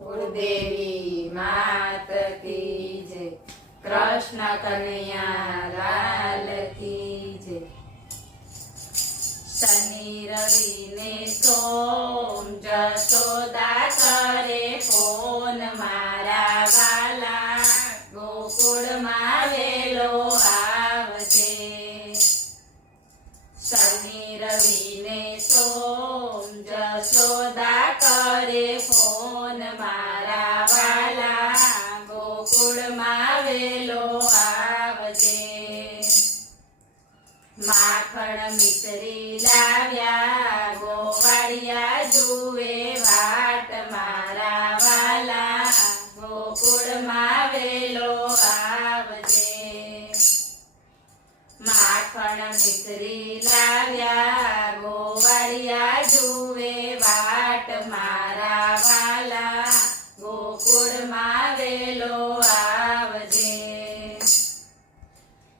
કુળદેવી માત કી જય, કૃષ્ણ કનૈયા લાલ કી જય। શનિ રવિ ને સોમ જશોદા કરે ફોન, મારા વાલા ગોકુળમાં વેલો આવજે। શનિ રવિ ને સોમ જશોદા કરે ફોન, મારા વાલા ગોકુળમાં વેલો આવજે। માખણ મિશ્રી લાવ્યા ગોવાળિયા જુએ વાટ, મારા વાલા ગોકુળમાં વેલો આવજે। માખણ મિશ્રી લાવ્યા ગોવાળિયા જુએ વાટ, મારા વાલા ગોકુળમાં વેલો આવજે।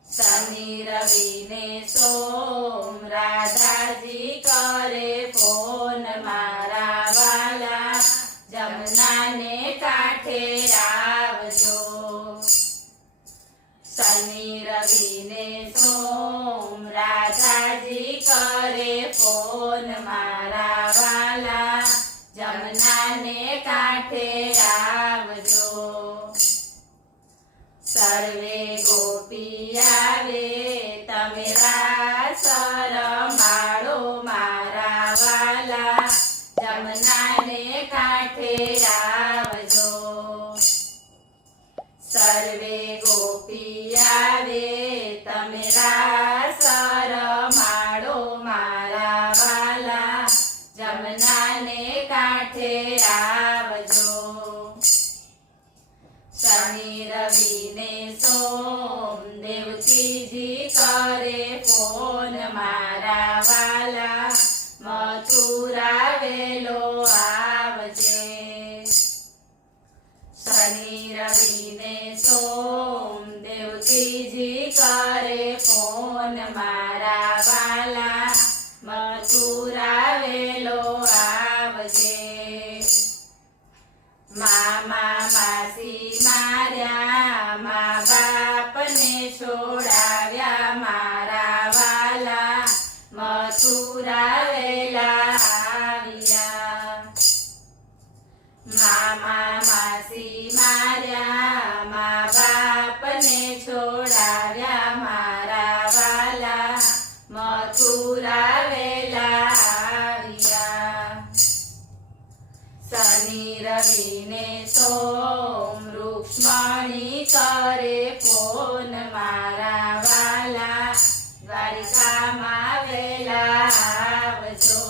શનિ રવિ ને સોમ રાધાજી કરે ફોન, મારા વાલા જમનાને કાંઠે આવજો। શનિ રવિ ને સોમ રાધાજી કરે ફોન, મારા વાલા જમનાને કાંઠે આવજો। સર્વે ગોપી આવે તમે રાસ રમાડો, મારા વાલા જમનાને કાંઠે આવજો। સર્વે ગોપી આવે તમે રાસ રમાડો, મારા વાલા જમનાને કાંઠે આવજો। શનિ રવિ ને સોમ દેવકીજી કરે ફોન, મારા વાલા મથુરા વેલો આવજે। શનિ રવિ ને સોમ દેવકીજી કરે ફોન, મારા વાલા મથુરા વેલો આવજે। મામા માસી માર્યા મા બાપને છોડાવ્યા, મારા વાલા મથુરા વેલા આવ્યા। મામા માસી માર્યા મા બાપને છોડાવ્યા, મારા વાલા મથુરા વેલા આવ્યા। શનિ રવિ ને સોમ રૂક્ષ્મણી કરે ફોન, મારા વાલા દ્વારિકામાં વેલા આવજો।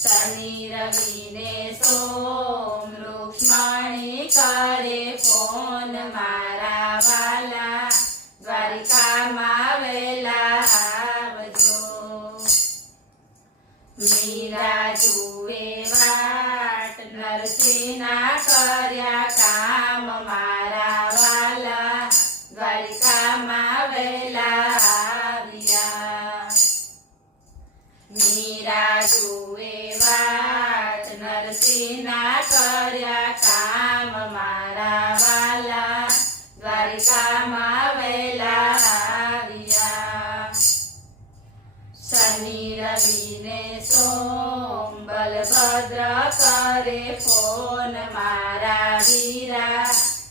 શનિ રવિ ને સોમ રૂક્ષ્મણી કરે ફોન, મારા વાલા દ્વારિકામાં વેલા આવજો। મીરા જુએ વાટ નરસિંહના કર્યા કામ, મારા વાલા દ્વારિકામાં વેલા આવ્યા। મીરા જુએ વાટ નરસિંહના કર્યા કામ, મારા વાલા દ્વારિકામાં વેલા આવ્યા। શનિ રવિ ને સોમ બલભદ્ર કરે ફોન, મારા વીરા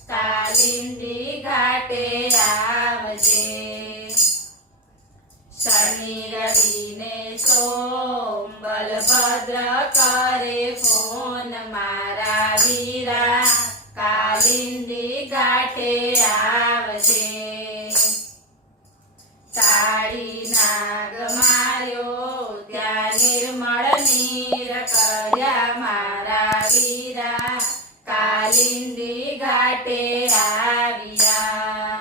કાલિંદી ઘાટે આવજે। શનિ રવિ ને સોમ બલભદ્ર કરે ફોન, મારા વીરા કાલિંદી ઘાટે આવજે। કાળી નાગ માર્યો ત્યાં નિર્મળ નીર કર્યા, મારા વીરા કાલિંદી ઘાટે આવ્યા।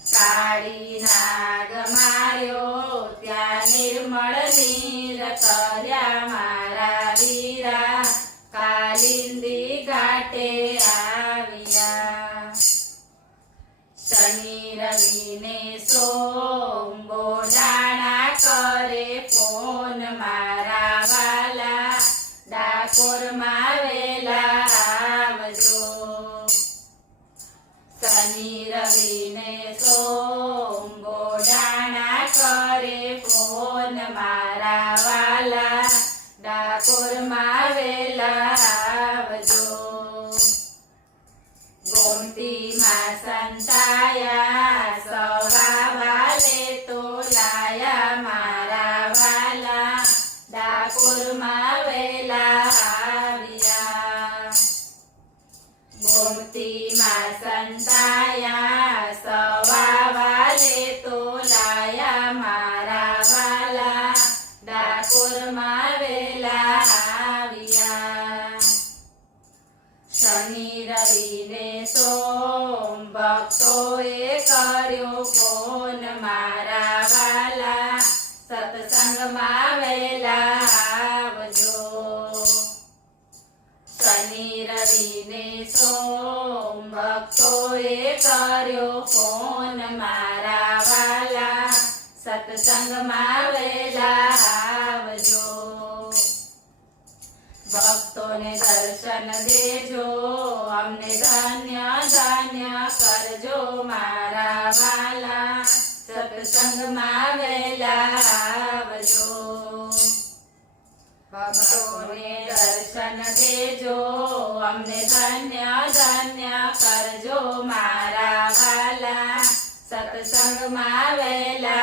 કાળી નાગ માર્યો ત્યાં નિર્મળ નીર કર્યા, મારા વીરા કાલિંદી ઘાટે આવ્યા। શનિ રવિ ને સોમ બોડાણા કરે ફોન, મારા વાલા ડાકોરમાં કરે ફોન મારા વાલા ડાકોરમાં વેલા આવજો ગોમતીમાં સંતાયા સવા વાલે તો લાયા મારા વાલા ડાકોરમાં વેલા આવ્યા ગોમતીમાં સંતાયા સવા વાલે તો લાયા મારા વાલા ડાકોરમાં વેલા આવ્યા શનિ રવિ ને સોમ ભક્તોએ કર્યો ફોન મારા વાલા સત્સંગમાં વેલા આવજો શનિ રવિ ને સોમ ભક્તોએ કર્યો ફોન મારા વાલા સત્સંગમાં વેલા આવજો ભક્તોને દર્શન દેજો અમને ધન્ય ધન્ય કરજો મારા વાલા સત્સંગમાં વેલા આવજો ભક્તોને દર્શન દેજો અમને ધન્ય ધન્ય કરજો મારા વાલા સત્સંગમાં વેલા